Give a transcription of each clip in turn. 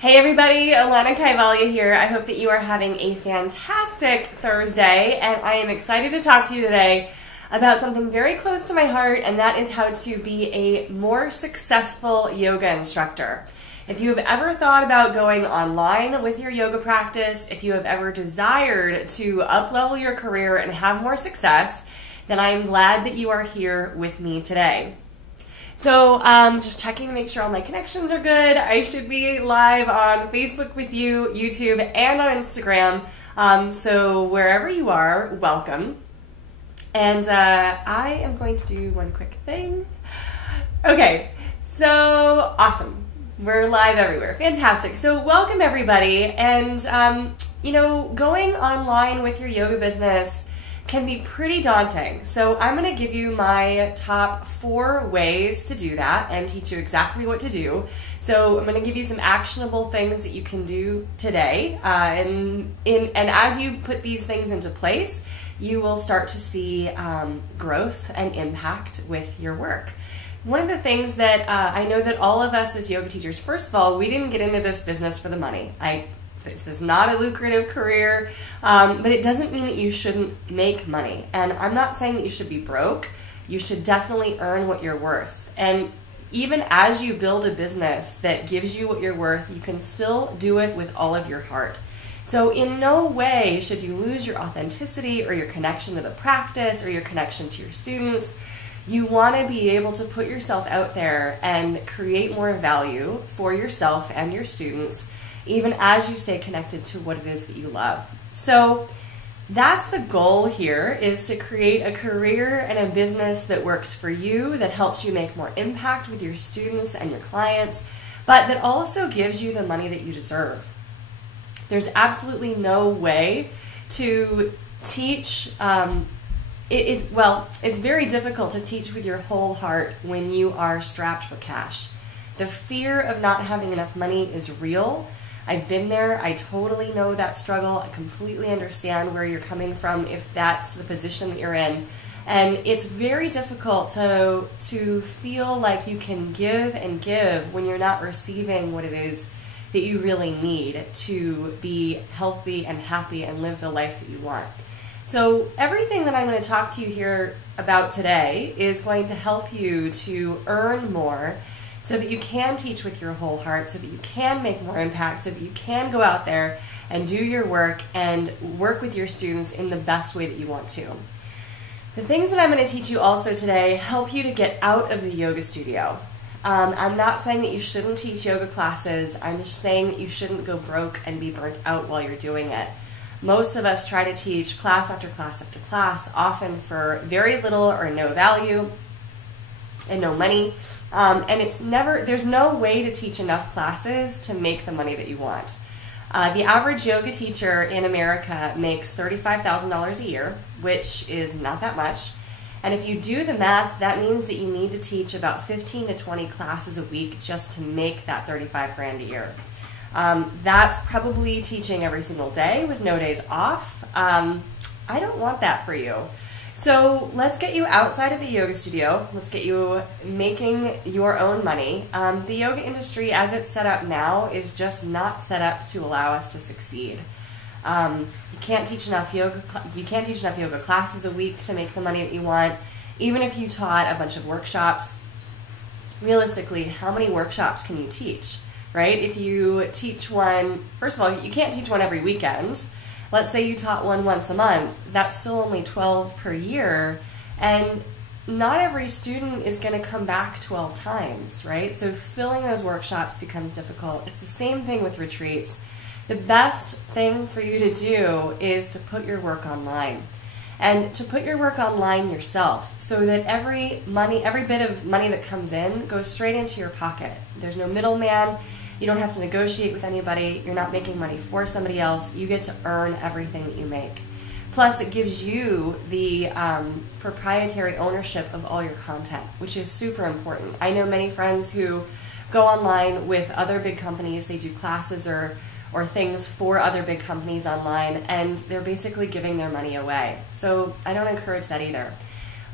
Hey everybody, Alana Kaivalia here. I hope that you are having a fantastic Thursday, and I am excited to talk to you today about something very close to my heart, and that is how to be a more successful yoga instructor. If you have ever thought about going online with your yoga practice, if you have ever desired to up-level your career and have more success, then I am glad that you are here with me today. So just checking to make sure all my connections are good. I should be live on Facebook with you, YouTube, and on Instagram. So wherever you are, welcome. And I am going to do one quick thing. Okay, so awesome. We're live everywhere. Fantastic. So welcome everybody. And, going online with your yoga business can be pretty daunting. So I'm going to give you my top 4 ways to do that and teach you exactly what to do. So I'm going to give you some actionable things that you can do today. And as you put these things into place, you will start to see growth and impact with your work. One of the things that I know that all of us as yoga teachers, first of all, we didn't get into this business for the money. This is not a lucrative career, but it doesn't mean that you shouldn't make money. And I'm not saying that you should be broke. You should definitely earn what you're worth. And even as you build a business that gives you what you're worth, you can still do it with all of your heart. So in no way should you lose your authenticity or your connection to the practice or your connection to your students. You want to be able to put yourself out there and create more value for yourself and your students, even as you stay connected to what it is that you love. So that's the goal here, is to create a career and a business that works for you, that helps you make more impact with your students and your clients, but that also gives you the money that you deserve. There's absolutely no way to teach. It's very difficult to teach with your whole heart when you are strapped for cash. The fear of not having enough money is real. I've been there. I totally know that struggle. I completely understand where you're coming from if that's the position that you're in. And it's very difficult to feel like you can give and give when you're not receiving what it is that you really need to be healthy and happy and live the life that you want. So everything that I'm going to talk to you here about today is going to help you to earn more so that you can teach with your whole heart, so that you can make more impact, so that you can go out there and do your work and work with your students in the best way that you want to. The things that I'm going to teach you also today help you to get out of the yoga studio. I'm not saying that you shouldn't teach yoga classes. I'm just saying that you shouldn't go broke and be burnt out while you're doing it. Most of us try to teach class after class after class, often for very little or no value and no money. And there's no way to teach enough classes to make the money that you want. The average yoga teacher in America makes $35,000 a year, which is not that much. And if you do the math, that means that you need to teach about 15 to 20 classes a week just to make that 35 grand a year. That's probably teaching every single day with no days off. I don't want that for you. So let's get you outside of the yoga studio. Let's get you making your own money. The yoga industry as it's set up now is just not set up to allow us to succeed. You can't teach enough yoga classes a week to make the money that you want. Even if you taught a bunch of workshops, realistically, how many workshops can you teach? Right? If you teach one, first of all, you can't teach one every weekend. Let's say you taught one once a month. That's still only 12 per year. And not every student is going to come back 12 times, right? So filling those workshops becomes difficult. It's the same thing with retreats. The best thing for you to do is to put your work online. And to put your work online yourself so that every bit of money that comes in goes straight into your pocket. There's no middleman. You don't have to negotiate with anybody. You're not making money for somebody else. You get to earn everything that you make. Plus, it gives you the proprietary ownership of all your content, which is super important. I know many friends who go online with other big companies. They do classes or things for other big companies online, and they're basically giving their money away. So I don't encourage that either.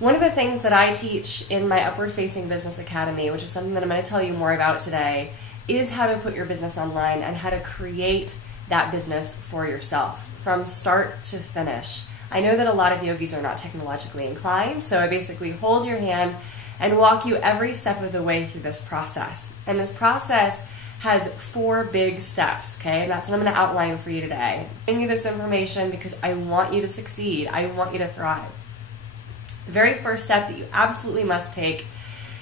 One of the things that I teach in my Upward Facing Business Academy, which is something that I'm going to tell you more about today, is how to put your business online and how to create that business for yourself from start to finish. I know that a lot of yogis are not technologically inclined, so I basically hold your hand and walk you every step of the way through this process. And this process has 4 big steps, okay? And that's what I'm going to outline for you today. I'm giving you this information because I want you to succeed. I want you to thrive. The very first step that you absolutely must take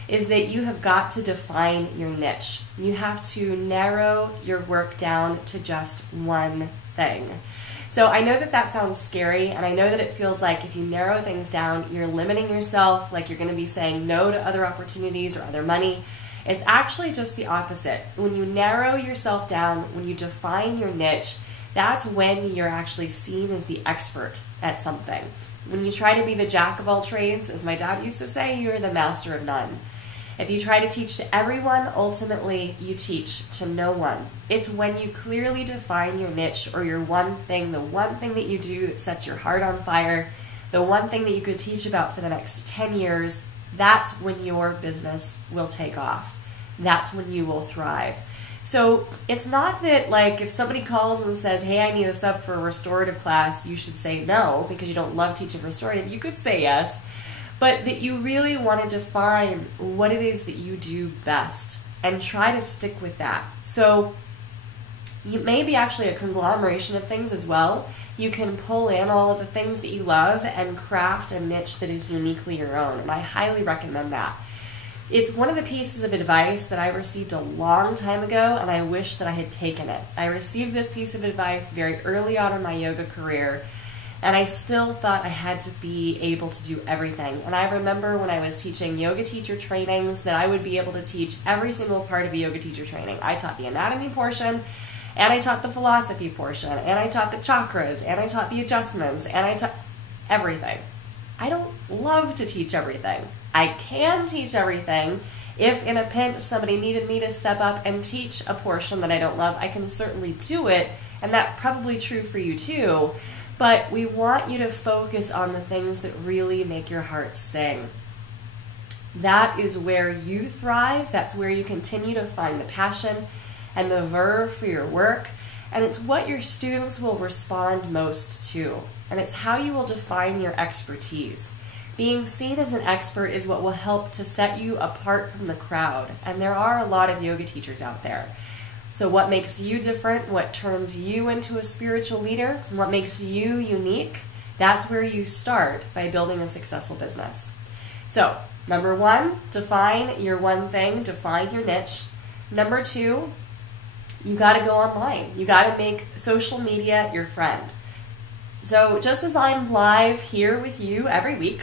is that you have got to define your niche. You have to narrow your work down to just one thing. So I know that that sounds scary, and I know that it feels like if you narrow things down, you're limiting yourself, like you're going to be saying no to other opportunities or other money. It's actually just the opposite. When you narrow yourself down, when you define your niche, that's when you're actually seen as the expert at something. When you try to be the jack of all trades, as my dad used to say, you're the master of none. If you try to teach to everyone, ultimately you teach to no one. It's when you clearly define your niche or your one thing, the one thing that you do that sets your heart on fire, the one thing that you could teach about for the next 10 years, that's when your business will take off. That's when you will thrive. So it's not that like if somebody calls and says, hey, I need a sub for a restorative class, you should say no because you don't love teaching restorative. You could say yes. But that you really want to define what it is that you do best and try to stick with that. So you may be actually a conglomeration of things as well. You can pull in all of the things that you love and craft a niche that is uniquely your own. And I highly recommend that. It's one of the pieces of advice that I received a long time ago, and I wish that I had taken it. I received this piece of advice very early on in my yoga career, and I still thought I had to be able to do everything. And I remember when I was teaching yoga teacher trainings that I would be able to teach every single part of a yoga teacher training. I taught the anatomy portion, and I taught the philosophy portion, and I taught the chakras, and I taught the adjustments, and I taught everything. I don't love to teach everything. I can teach everything. If in a pinch somebody needed me to step up and teach a portion that I don't love, I can certainly do it, and that's probably true for you too. But we want you to focus on the things that really make your heart sing. That is where you thrive. That's where you continue to find the passion and the verve for your work. And it's what your students will respond most to. And it's how you will define your expertise. Being seen as an expert is what will help to set you apart from the crowd. And there are a lot of yoga teachers out there. So what makes you different, what turns you into a spiritual leader, what makes you unique, that's where you start by building a successful business. So, number 1, define your one thing, define your niche. Number 2, you got to go online. You got to make social media your friend. So just as I'm live here with you every week,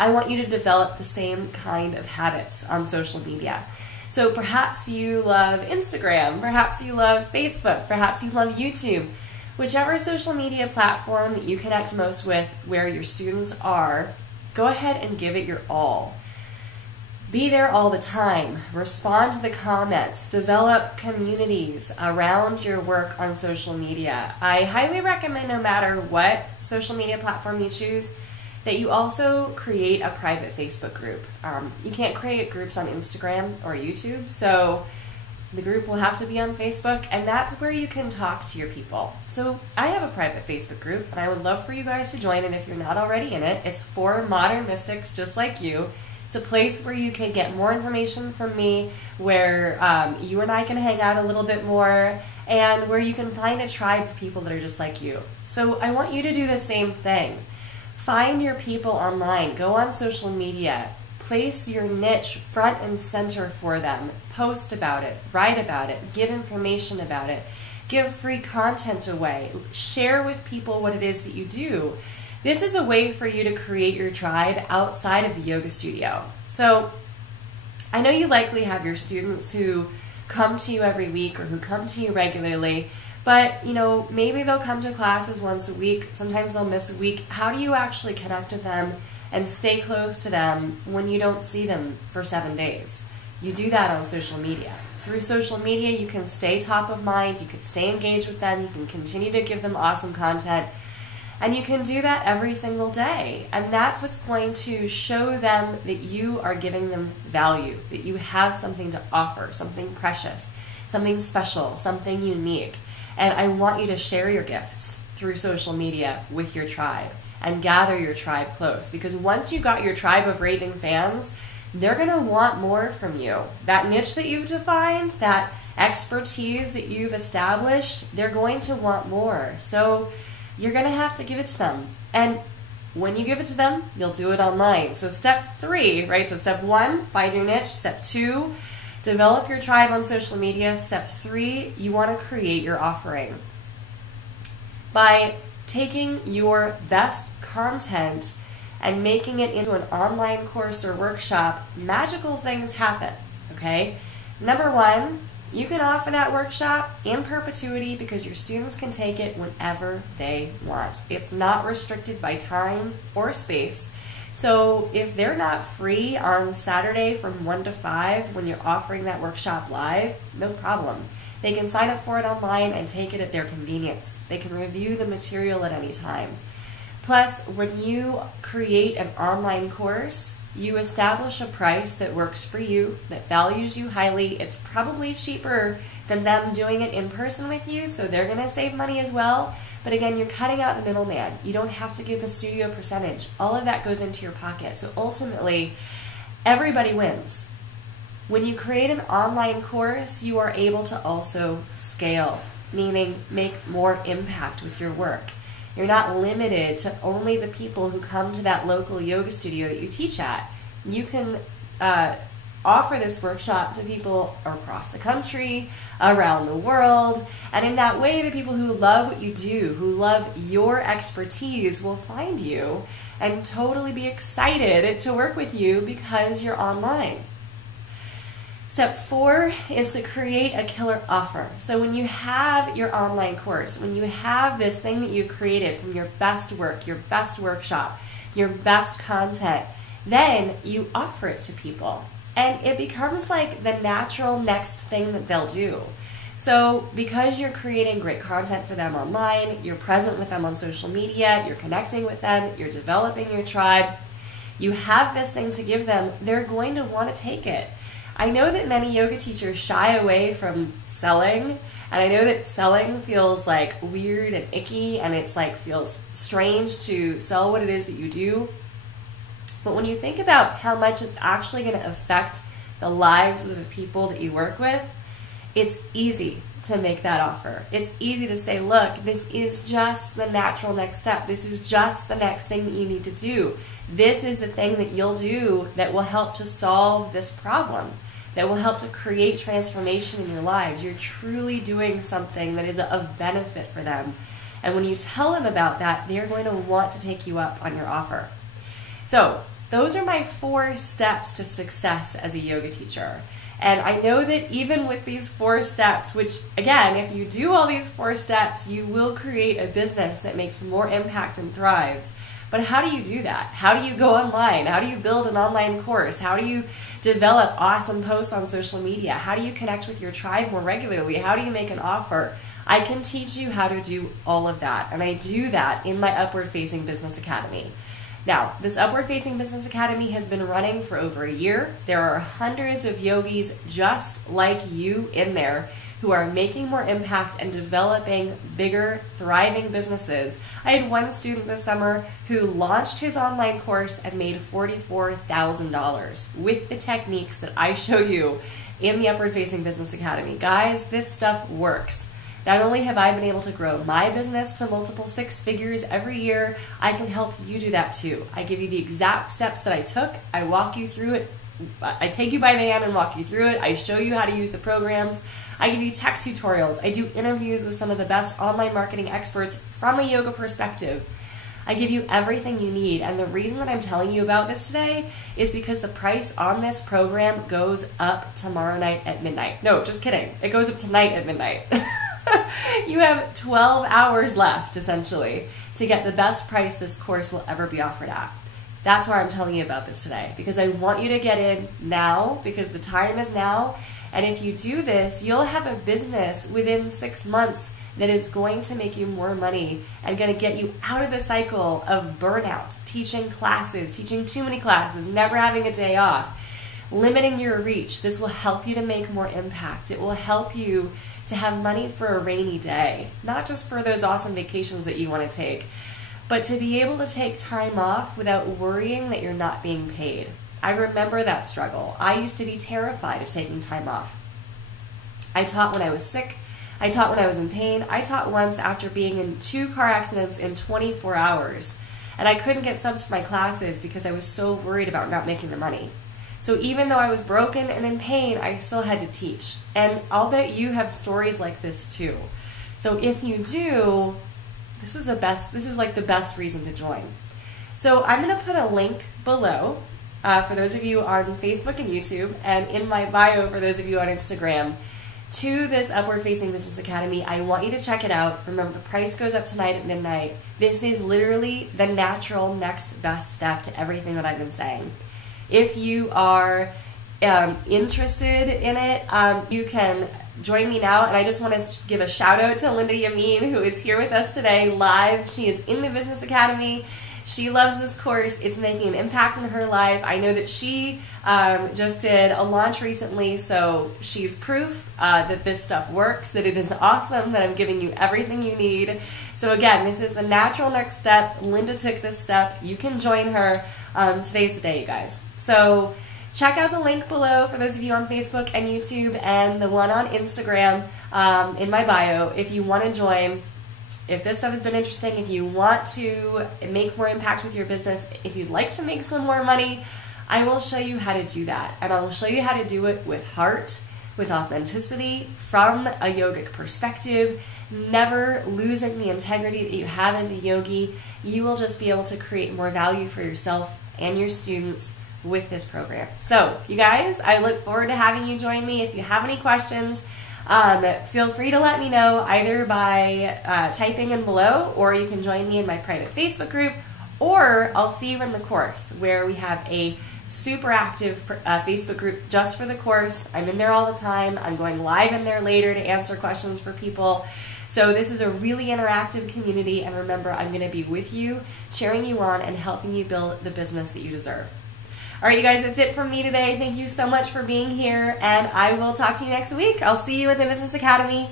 I want you to develop the same kind of habits on social media. So perhaps you love Instagram, perhaps you love Facebook, perhaps you love YouTube. Whichever social media platform that you connect most with where your students are, go ahead and give it your all. Be there all the time. Respond to the comments. Develop communities around your work on social media. I highly recommend, no matter what social media platform you choose, that you also create a private Facebook group. You can't create groups on Instagram or YouTube, so the group will have to be on Facebook, and that's where you can talk to your people. So I have a private Facebook group, and I would love for you guys to join, and if you're not already in it, it's for modern mystics just like you. It's a place where you can get more information from me, where you and I can hang out a little bit more, and where you can find a tribe of people that are just like you. So I want you to do the same thing. Find your people online. Go on social media. Place your niche front and center for them. Post about it. Write about it. Give information about it. Give free content away. Share with people what it is that you do. This is a way for you to create your tribe outside of the yoga studio. So I know you likely have your students who come to you every week or who come to you regularly, but maybe they'll come to classes once a week. Sometimes they'll miss a week. How do you actually connect with them and stay close to them when you don't see them for 7 days? You do that on social media. Through social media, you can stay top of mind, you can stay engaged with them, you can continue to give them awesome content, And you can do that every single day. And that's what's going to show them that you are giving them value, that you have something to offer, something precious, something special, something unique. And I want you to share your gifts through social media with your tribe and gather your tribe close. Because once you got your tribe of raving fans, they're going to want more from you. That niche that you've defined, that expertise that you've established, they're going to want more. So you're going to have to give it to them. And when you give it to them, you'll do it online. So step 3, right? So step 1, find your niche. Step 2, develop your tribe on social media. Step 3, you want to create your offering. By taking your best content and making it into an online course or workshop, magical things happen, okay? Number 1, you can offer that workshop in perpetuity because your students can take it whenever they want. It's not restricted by time or space. So if they're not free on Saturday from 1 to 5 when you're offering that workshop live, no problem. They can sign up for it online and take it at their convenience. They can review the material at any time. Plus, when you create an online course, you establish a price that works for you, that values you highly. It's probably cheaper than them doing it in person with you, so they're going to save money as well. But again, you're cutting out the middleman. You don't have to give the studio percentage. All of that goes into your pocket. So ultimately, everybody wins. When you create an online course, you are able to also scale, meaning make more impact with your work. You're not limited to only the people who come to that local yoga studio that you teach at. You can offer this workshop to people across the country, around the world, and in that way the people who love what you do, who love your expertise, will find you and totally be excited to work with you because you're online. Step 4 is to create a killer offer. So when you have your online course, when you have this thing that you created from your best work, your best workshop, your best content, then you offer it to people. And it becomes like the natural next thing that they'll do. So because you're creating great content for them online, you're present with them on social media, you're connecting with them, you're developing your tribe, you have this thing to give them, they're going to want to take it. I know that many yoga teachers shy away from selling, and I know that selling feels like weird and icky, and it's like feels strange to sell what it is that you do. But when you think about how much it's actually going to affect the lives of the people that you work with, it's easy to make that offer. It's easy to say, look, this is just the natural next step. This is just the next thing that you need to do. This is the thing that you'll do that will help to solve this problem, that will help to create transformation in your lives. You're truly doing something that is of benefit for them. And when you tell them about that, they're going to want to take you up on your offer. So those are my 4 steps to success as a yoga teacher. And I know that even with these 4 steps, which again, if you do all these 4 steps, you will create a business that makes more impact and thrives. But how do you do that? How do you go online? How do you build an online course? How do you develop awesome posts on social media? How do you connect with your tribe more regularly? How do you make an offer? I can teach you how to do all of that. And I do that in my Upward Facing Business Academy. Now, this Upward Facing Business Academy has been running for over a year. There are hundreds of yogis just like you in there who are making more impact and developing bigger, thriving businesses. I had one student this summer who launched his online course and made $44,000 with the techniques that I show you in the Upward Facing Business Academy. Guys, this stuff works. Not only have I been able to grow my business to multiple 6 figures every year, I can help you do that too. I give you the exact steps that I took. I walk you through it. I take you by the hand and walk you through it. I show you how to use the programs. I give you tech tutorials. I do interviews with some of the best online marketing experts from a yoga perspective. I give you everything you need. And the reason that I'm telling you about this today is because the price on this program goes up tomorrow night at midnight. No, just kidding. It goes up tonight at midnight. You have 12 hours left, essentially, to get the best price this course will ever be offered at. That's why I'm telling you about this today, because I want you to get in now, because the time is now, And if you do this, you'll have a business within 6 months that is going to make you more money and going to get you out of the cycle of burnout, teaching classes, teaching too many classes, never having a day off, limiting your reach. This will help you to make more impact. It will help you to have money for a rainy day, not just for those awesome vacations that you want to take, but to be able to take time off without worrying that you're not being paid. I remember that struggle. I used to be terrified of taking time off. I taught when I was sick. I taught when I was in pain. I taught once after being in 2 car accidents in 24 hours. And I couldn't get subs for my classes because I was so worried about not making the money. So even though I was broken and in pain, I still had to teach. And I'll bet you have stories like this too. So if you do, this is like the best reason to join. So I'm going to put a link below for those of you on Facebook and YouTube, and in my bio for those of you on Instagram, to this Upward Facing Business Academy. I want you to check it out. Remember, the price goes up tonight at midnight. This is literally the natural next best step to everything that I've been saying. If you are interested in it, you can join me now. And I just want to give a shout out to Linda Yamin, who is here with us today live. She is in the Business Academy. She loves this course. It's making an impact in her life. I know that she just did a launch recently, so she's proof that this stuff works, that it is awesome, that I'm giving you everything you need. So again, this is the natural next step. Linda took this step. You can join her. Today's the day, you guys. So check out the link below for those of you on Facebook and YouTube, and the one on Instagram in my bio if you want to join. If this stuff has been interesting, if you want to make more impact with your business, if you'd like to make some more money, I will show you how to do that. And I will show you how to do it with heart, with authenticity, from a yogic perspective, never losing the integrity that you have as a yogi. You will just be able to create more value for yourself and your students with this program. So, you guys, I look forward to having you join me. If you have any questions, feel free to let me know either by typing in below, or you can join me in my private Facebook group, or I'll see you in the course, where we have a super active Facebook group just for the course. I'm in there all the time. I'm going live in there later to answer questions for people. So this is a really interactive community, and remember, I'm going to be with you, cheering you on, and helping you build the business that you deserve. All right, you guys, that's it from me today. Thank you so much for being here, and I will talk to you next week. I'll see you at the Business Academy.